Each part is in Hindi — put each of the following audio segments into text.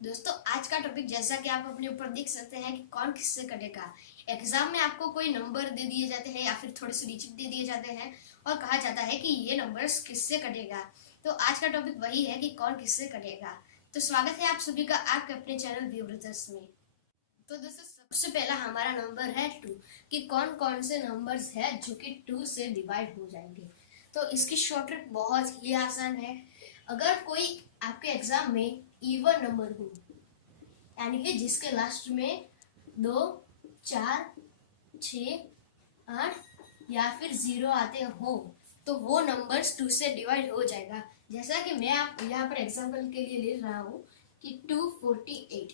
दोस्तों आज का टॉपिक जैसा कि आप अपने ऊपर देख सकते हैं कि कौन किससे कटेगा। एग्जाम में आपको कोई नंबर दे दिए जाते हैं या फिर थोड़े से डिजिट दे दिए जाते हैं और कहा जाता है कि ये नंबर्स किससे कटेगा। तो आज का टॉपिक वही है कि कौन किससे कटेगा। तो स्वागत है आप सभी का आपके अपने चैनल व्यू ब्रदर्स में। तो दोस्तों सबसे पहला हमारा नंबर है 2 कि कौन कौन से नंबर्स है जो कि 2 से डिवाइड हो जाएंगे। तो इसकी शॉर्ट ट्रिक बहुत ही आसान है। अगर कोई आपके एग्जाम में इवन नंबर हो यानी कि जिसके लास्ट में 2, 4, 6, 8 या फिर 0 आते हो तो वो नंबर्स 2 से डिवाइड हो जाएगा। जैसा कि मैं आप यहाँ पर एग्जाम्पल के लिए ले रहा हूँ कि 248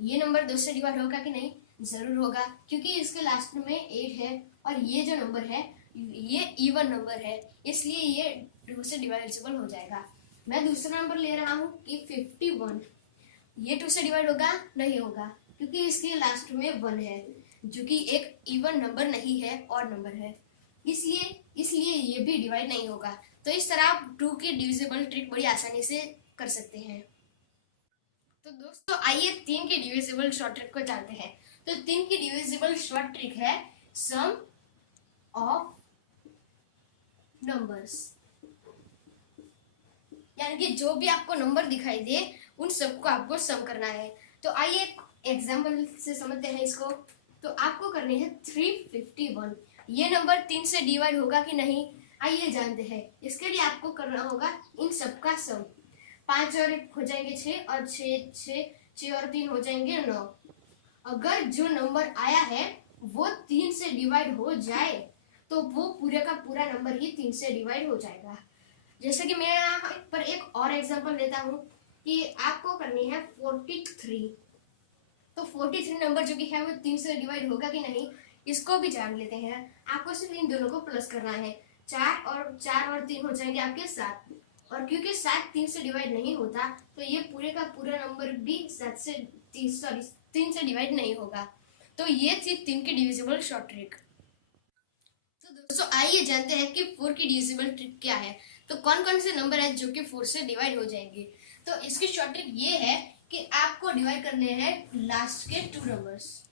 ये नंबर 2 से डिवाइड होगा कि नहीं? जरूर होगा, क्योंकि इसके लास्ट में 8 है और ये जो नंबर है ये इवन नंबर है, इसलिए ये 2 से डिवाइडेबल हो जाएगा। मैं दूसरा नंबर ले रहा हूँ कि 51 ये 2 से डिवाइड होगा? नहीं होगा, क्योंकि इसके लास्ट में 1 है जो कि एक इवन नंबर नहीं है और नंबर है, इसलिए इसलिए ये भी डिवाइड नहीं होगा। तो इस तरह आप 2 की डिविजिबल ट्रिक बड़ी आसानी से कर सकते हैं। तो दोस्तों आइए 3 की डिविजिबल शॉर्ट ट्रिक को जानते हैं। तो 3 की डिविजिबल शॉर्ट ट्रिक है सम ऑफ नंबर्स, यानी कि जो भी आपको नंबर दिखाई दे उन सबको आपको सम करना है। तो आइए एक एग्जाम्पल से समझते हैं इसको। तो आपको करनी है 351 ये नंबर 3 से डिवाइड होगा कि नहीं, आइए जानते हैं। इसके लिए आपको करना होगा इन सबका सम। 5 और 1 हो जाएंगे 6 और 6 और 3 हो जाएंगे 9। अगर जो नंबर आया है वो 3 से डिवाइड हो जाए तो वो पूरे का पूरा नंबर ही 3 से डिवाइड हो जाएगा। जैसे कि मैं यहाँ पर एक और एग्जांपल लेता हूँ कि आपको करनी है 43। तो 43 नंबर जो कि है वो 3 से डिवाइड होगा कि नहीं, इसको भी जान लेते हैं। आपको सिर्फ इन दोनों को प्लस करना है। 4 और 3 हो जाएंगे आपके 7, और क्योंकि 7 3 से डिवाइड नहीं होता तो ये पूरे का पूरा नंबर भी 3 से डिवाइड नहीं होगा। तो ये थी 3 की डिविजिबल शॉर्ट ट्रिक। तो दोस्तों आइए जानते हैं कि 4 की डिविजिबल ट्रिक क्या है। तो कौन कौन से नंबर है जो कि 4 से डिवाइड हो जाएंगे। तो इसकी शॉर्ट ट्रिक ये है कि आपको डिवाइड करने हैं लास्ट के 2 नंबर्स,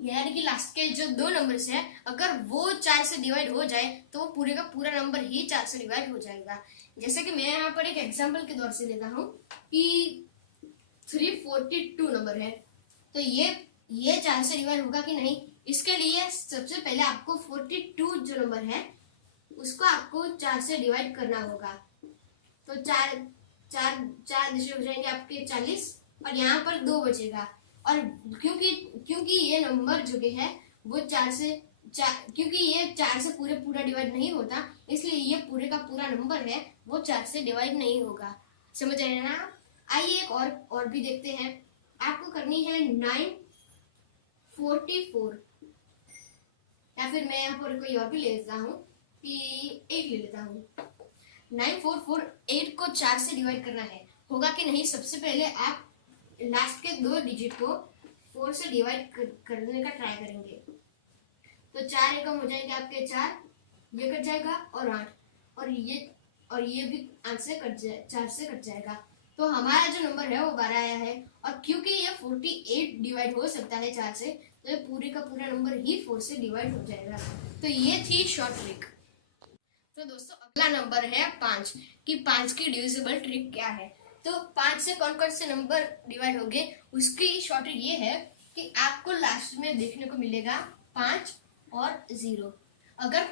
यानी कि लास्ट के जो 2 नंबर्स हैं अगर वो 4 से डिवाइड हो जाए तो वो पूरे का पूरा नंबर ही 4 से डिवाइड हो जाएगा। जैसे कि मैं यहाँ पर एक एग्जांपल के दौर से लेता हूँ कि 342 नंबर है। तो ये 4 से डिवाइड होगा कि नहीं, इसके लिए सबसे पहले आपको 42 जो नंबर है उसको आपको 4 से डिवाइड करना होगा। तो 4 दिशे हो जाएंगे आपके 40 और यहाँ पर 2 बचेगा। और क्योंकि ये नंबर जो कि है वो 4 से क्योंकि ये 4 से पूरा डिवाइड नहीं होता, इसलिए ये पूरे का पूरा नंबर है वो 4 से डिवाइड नहीं होगा। समझ रहे हैं ना आप? आइए एक और भी देखते हैं। आपको करनी है 944, या फिर मैं यहाँ पर कोई और भी ले लेता हूँ कि 8 ले लेता हूँ। 9448 को 4 से डिवाइड करना है, होगा कि नहीं? सबसे पहले आप लास्ट के 2 डिजिट को 4 से डिवाइड करने का ट्राई करेंगे। तो 4 एकम हो जाएंगे आपके 4, ये कट जाएगा और 8 और ये भी 8 से 4 से कट जाएगा। तो हमारा जो नंबर है वो 12 आया है। और क्योंकि ये 48 डिवाइड हो सकता है 4 से, तो ये पूरे का पूरा नंबर ही 4 से डिवाइड हो जाएगा। तो ये थी शॉर्ट ट्रिक। तो दोस्तों अगला नंबर है 5 कि 5 की डिविजिबल ट्रिक क्या है। तो 5 से कौन कौन से नंबर डिवाइड होंगे उसकी शॉर्ट ट्रिक ये है कि आपको लास्ट में देखने को मिलेगा 5 और 0। अगर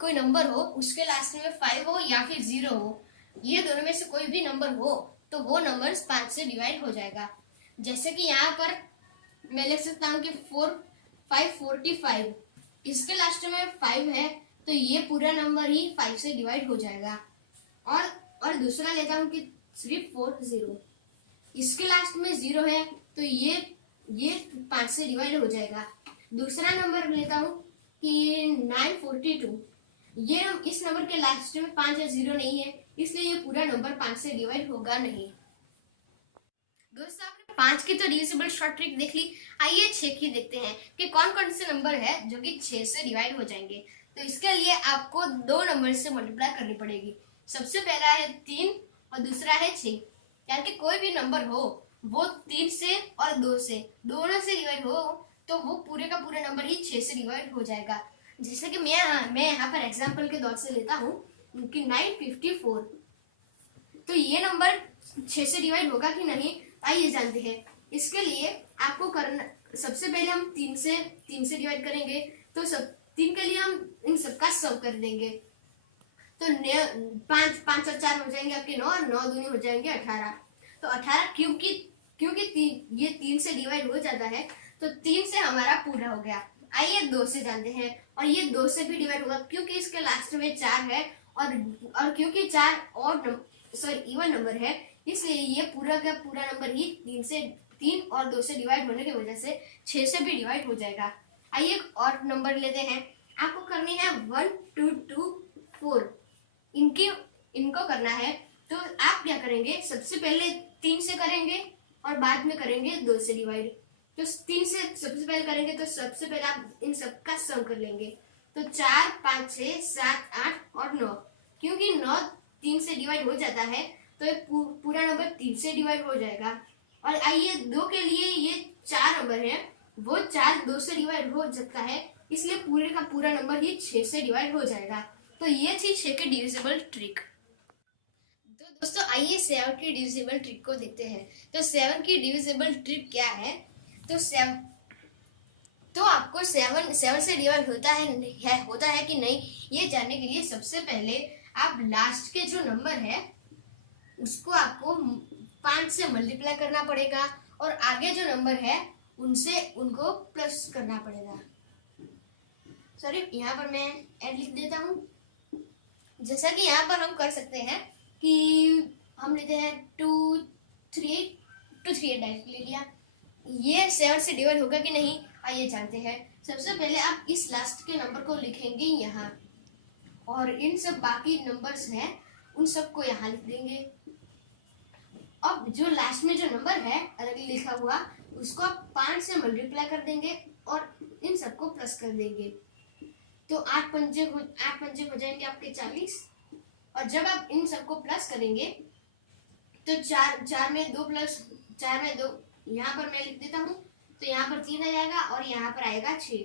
कोई नंबर हो उसके लास्ट में 5 हो या फिर 0 हो, ये दोनों में से कोई भी नंबर हो तो वो नंबर 5 से डिवाइड हो जाएगा। जैसे कि यहाँ पर मैं लिख सकता हूँ कि 545 इसके लास्ट में 5 है तो ये पूरा नंबर ही 5 से डिवाइड हो जाएगा। और दूसरा लेता हूँ कि 340 इसके लास्ट में 0 है तो ये 5 से डिवाइड हो जाएगा। दूसरा नंबर लेता हूँ कि 942 ये इस नंबर के लास्ट में 5 या 0 नहीं है, इसलिए ये पूरा नंबर 5 से डिवाइड होगा नहीं। दोस्तों आपने 5 की तो डिविजिबल शॉर्ट ट्रिक देख ली। आइए 6 की देखते हैं कि कौन कौन से नंबर है जो कि 6 से डिवाइड हो जाएंगे। तो इसके लिए आपको 2 नंबर से मल्टीप्लाई करनी पड़ेगी। सबसे पहला है 3 और दूसरा है 6। यानी कि कोई भी नंबर हो वो 3 से और 2 से दोनों से डिवाइड हो तो वो पूरे का पूरा नंबर ही 6 से डिवाइड हो जाएगा। जैसे कि मैं यहाँ पर एग्जाम्पल के दौर से लेता हूँ कि 954, तो ये नंबर 6 से डिवाइड होगा कि नहीं आइए जानते हैं। इसके लिए आपको करना, सबसे पहले हम 3 से डिवाइड करेंगे, तो सब 3 के लिए हम इन सबका सम कर देंगे। तो 5 और 4 हो जाएंगे आपके 9 और 9 दूनी हो जाएंगे 18। तो 18 क्योंकि ये 3 से डिवाइड हो जाता है तो 3 से हमारा पूरा हो गया। आइए 2 से जानते हैं, और ये 2 से भी डिवाइड होगा क्योंकि इसके लास्ट में 4 है और क्योंकि 4 और इवन नंबर है, इसलिए ये पूरा का पूरा नंबर ही 3 और 2 से डिवाइड होने की वजह से 6 से भी डिवाइड हो जाएगा। आइए एक और नंबर लेते हैं। आपको करनी है 1 2 2 4, इनको करना है। तो आप क्या करेंगे, सबसे पहले 3 से करेंगे और बाद में करेंगे 2 से डिवाइड। तो 3 से सबसे पहले करेंगे तो सबसे पहले आप इन सबका सम कर लेंगे। तो 4 5 6 7 8 और 9, क्योंकि 9 3 से डिवाइड हो जाता है तो ये पूरा नंबर 3 से डिवाइड हो जाएगा। और आइए 2 के लिए ये 4 नंबर है, वो 4 2 से डिवाइड हो सकता है, इसलिए पूरे का पूरा नंबर ही 6 से डिवाइड हो जाएगा। तो ये थी 6 के डिविजिबल ट्रिक। तो दोस्तों आइए 7 की डिविजिबल ट्रिक को देखते हैं। तो 7 की डिविजिबल ट्रिक क्या है, तो आपको 7 से डिवाइड होता है कि नहीं, ये जानने के लिए सबसे पहले आप लास्ट के जो नंबर है उसको आपको 5 से मल्टीप्लाई करना पड़ेगा और आगे जो नंबर है उनको प्लस करना पड़ेगा। सॉरी, यहाँ पर मैं ऐड लिख देता हूँ। जैसा कि यहाँ पर हम कर सकते हैं कि हम लेते हैं 2 3 डाइस ले लिया। ये 7 से डिवाइड होगा कि नहीं आइए जानते हैं। सबसे पहले आप इस लास्ट के नंबर को लिखेंगे यहाँ, और इन सब बाकी नंबर्स हैं उन सबको यहाँ लिख देंगे। अब जो लास्ट में जो नंबर है अलग लिखा हुआ उसको आप 5 से मल्टीप्लाई कर देंगे और इन सबको प्लस कर देंगे। तो 8 पंजे हो जाएंगे आपके 40। और जब आप इन सबको प्लस करेंगे तो 4 में 2 प्लस 4 में 2, यहाँ पर मैं लिख देता हूँ, तो यहाँ पर 3 आ जाएगा और यहाँ पर आएगा 6।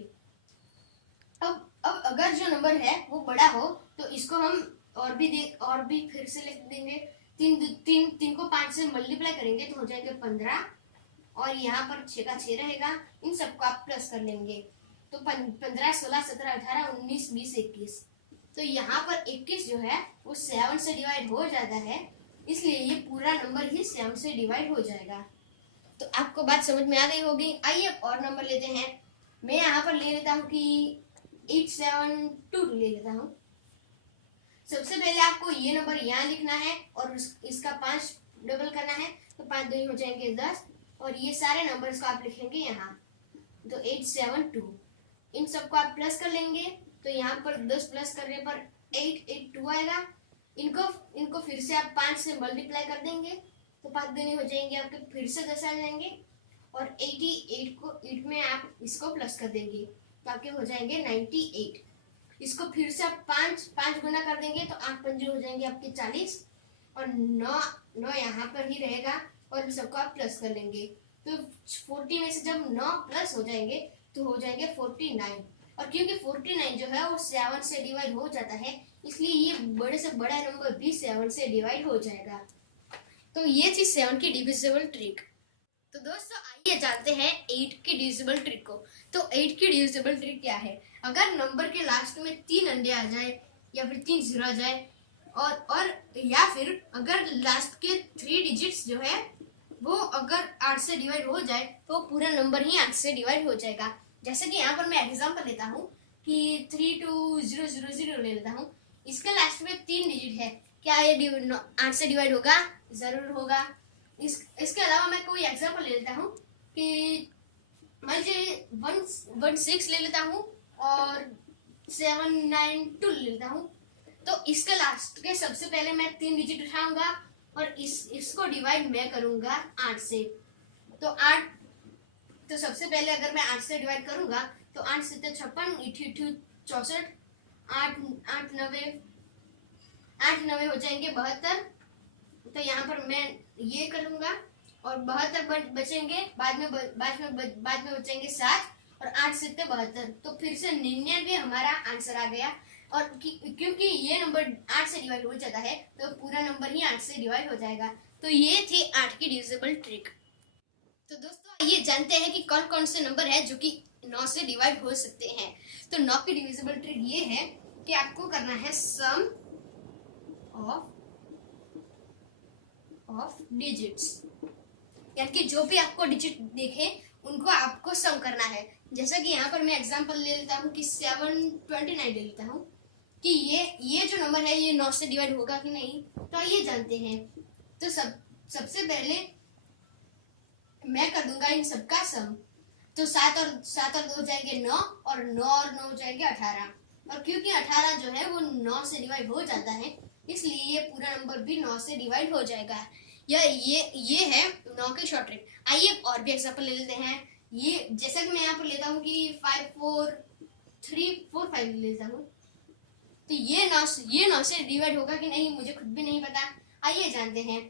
अब अगर जो नंबर है वो बड़ा हो तो इसको हम और भी फिर से लिख देंगे। 3 को 5 से मल्टीप्लाई करेंगे तो हो जाएंगे 15, और यहाँ पर 6 का 6 रहेगा। इन सबको आप प्लस कर लेंगे तो 15 16 17 18 19 20 21। तो यहाँ पर 21 जो है वो 7 से डिवाइड हो जाता है, इसलिए ये पूरा नंबर ही 7 से डिवाइड हो जाएगा। तो आपको बात समझ में आ गई होगी। आइए और नंबर लेते हैं। मैं यहाँ पर ले लेता हूँ कि 872 ले लेता हूँ। सबसे पहले आपको ये नंबर यहाँ लिखना है और इसका 5 डबल करना है, तो 5 2 हो जाएंगे 10, और ये सारे नंबर्स को आप लिखेंगे यहाँ। तो 872 इन सबको आप प्लस कर लेंगे, तो यहाँ पर 10 प्लस करने पर 882 आएगा। इनको फिर से आप 5 से मल्टीप्लाई कर देंगे तो 5 दूनी हो जाएंगे आपके, फिर से 10 आ जाएंगे, और 8 में आप इसको प्लस कर देंगे तो आपके हो जाएंगे 98। इसको फिर से आप 5 गुना कर देंगे तो 8 पंजे हो जाएंगे आपके 40, और 9 यहाँ पर ही रहेगा और सबको आप प्लस कर लेंगे। तो 40 में से जब 9 प्लस हो जाएंगे तो हो जाएंगे 49, और क्योंकि 49 जो है वो 7 से डिवाइड हो जाता है, इसलिए ये बड़े से बड़ा नंबर भी 7 से डिवाइड हो जाएगा। तो ये थी 7 की डिविजिबल ट्रिक। तो दोस्तों आइए जानते हैं 8 की डिविजिबल ट्रिक को। तो 8 की डिविजिबल ट्रिक क्या है, अगर नंबर के लास्ट में 3 अंडे आ जाए या फिर 3 जीरो आ जाए, और या फिर अगर लास्ट के 3 डिजिट्स जो है वो अगर 8 से डिवाइड हो जाए तो पूरा नंबर ही 8 से डिवाइड हो जाएगा। जैसे कि यहाँ पर मैं एग्जांपल लेता हूँ कि 32000 ले लेता हूँ। इसके लास्ट में 3 डिजिट है, क्या ये 8 से डिवाइड होगा? जरूर होगा। इसके अलावा मैं कोई एग्जांपल ले लेता हूँ कि मान लीजिए 116 ले लेता हूँ और 792 ले लेता हूँ। तो इसके लास्ट के सबसे पहले मैं 3 डिजिट उठाऊंगा और इसको डिवाइड मैं करूंगा 8 से। तो सबसे पहले अगर मैं 8 से डिवाइड करूंगा तो 8 से 56, 64, 8 9 हो जाएंगे 72, तो यहाँ पर मैं ये करूंगा और 72 बचेंगे, बाद में बचेंगे 7 और 8 से 72, तो फिर से 99 हमारा आंसर आ गया। और क्योंकि ये नंबर 8 से डिवाइड हो जाता है तो पूरा नंबर ही 8 से डिवाइड हो जाएगा। तो ये थी 8 की डिविजिबल ट्रिक। तो दोस्तों ये जानते हैं कि कौन कौन से नंबर है जो कि 9 से डिवाइड हो सकते हैं। तो 9 की डिविजिबल ट्रिक ये है कि आपको करना है सम ऑफ डिजिट्स, यानी कि जो भी आपको डिजिट देखे उनको आपको सम करना है। जैसा कि यहाँ पर मैं एग्जांपल ले लेता हूँ कि 729 ले लेता हूँ कि ये जो नंबर है ये 9 से डिवाइड होगा कि नहीं, तो ये जानते हैं। तो सबसे पहले मैं कर दूंगा इन सबका सम। तो 7 और 2 हो जाएंगे 9 और 9 और 9 हो जाएंगे 18। और क्योंकि 18 जो है वो 9 से डिवाइड हो जाता है, इसलिए ये पूरा नंबर भी 9 से डिवाइड हो जाएगा। ये है 9 की शॉर्ट ट्रिक। आइए और भी एग्जांपल ले लेते हैं। ये जैसा कि मैं यहाँ पर लेता हूँ कि 5 4 3 4 5 ले लेता हूँ, तो ये 9 से डिवाइड होगा कि नहीं मुझे खुद भी नहीं पता, आइए जानते हैं।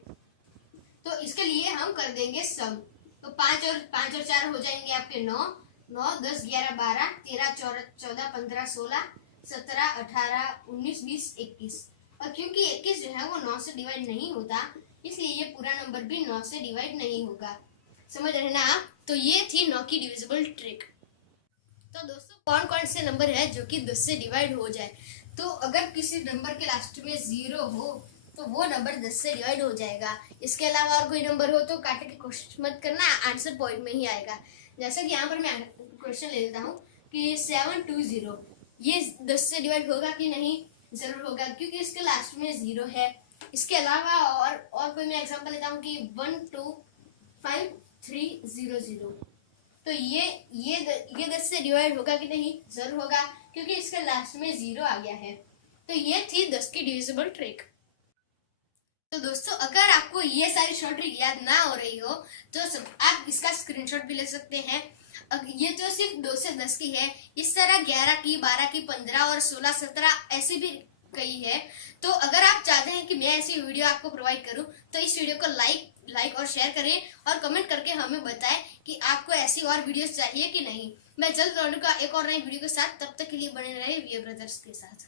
तो इसके लिए हम कर देंगे सम। तो 5 और 4 हो जाएंगे आपके 9 9 10 11 12 13 14 15 16 17 18 19 20 21। और क्योंकि 21 जो है वो 9 से डिवाइड नहीं होता, इसलिए ये पूरा नंबर भी 9 से डिवाइड नहीं होगा। समझ रहे ना आप? तो ये थी 9 की डिविजिबल ट्रिक। तो दोस्तों कौन कौन से नंबर है जो कि 10 से डिवाइड हो जाए? तो अगर किसी नंबर के लास्ट में 0 हो तो वो नंबर 10 से डिवाइड हो जाएगा। इसके अलावा और कोई नंबर हो तो काटने की कोशिश मत करना, आंसर पॉइंट में ही आएगा। जैसे कि यहाँ पर मैं क्वेश्चन ले लेता हूँ कि 720 ये 10 से डिवाइड होगा कि नहीं? जरूर होगा, क्योंकि इसके लास्ट में 0 है। इसके अलावा और कोई मैं एग्जांपल लेता हूँ कि 125300, तो ये 10 से डिवाइड होगा कि नहीं? जरूर होगा, क्योंकि इसके लास्ट में 0 आ गया है। तो ये थी 10 की डिविजिबल ट्रिक। तो दोस्तों अगर आपको ये सारी शॉर्ट ट्रिक याद ना हो रही हो तो आप इसका स्क्रीनशॉट भी ले सकते हैं। ये तो सिर्फ 2 से 10 की है, इस तरह 11 की 12 की 15 और 16 17 ऐसी भी कई है। तो अगर आप चाहते हैं कि मैं ऐसी वीडियो आपको प्रोवाइड करूं तो इस वीडियो को लाइक और शेयर करें और कमेंट करके हमें बताएं कि आपको ऐसी और वीडियोस चाहिए कि नहीं। मैं जल्द लौटूंगा एक और नई वीडियो के साथ, तब तक के लिए बने रहे वीए ब्रदर्स के साथ।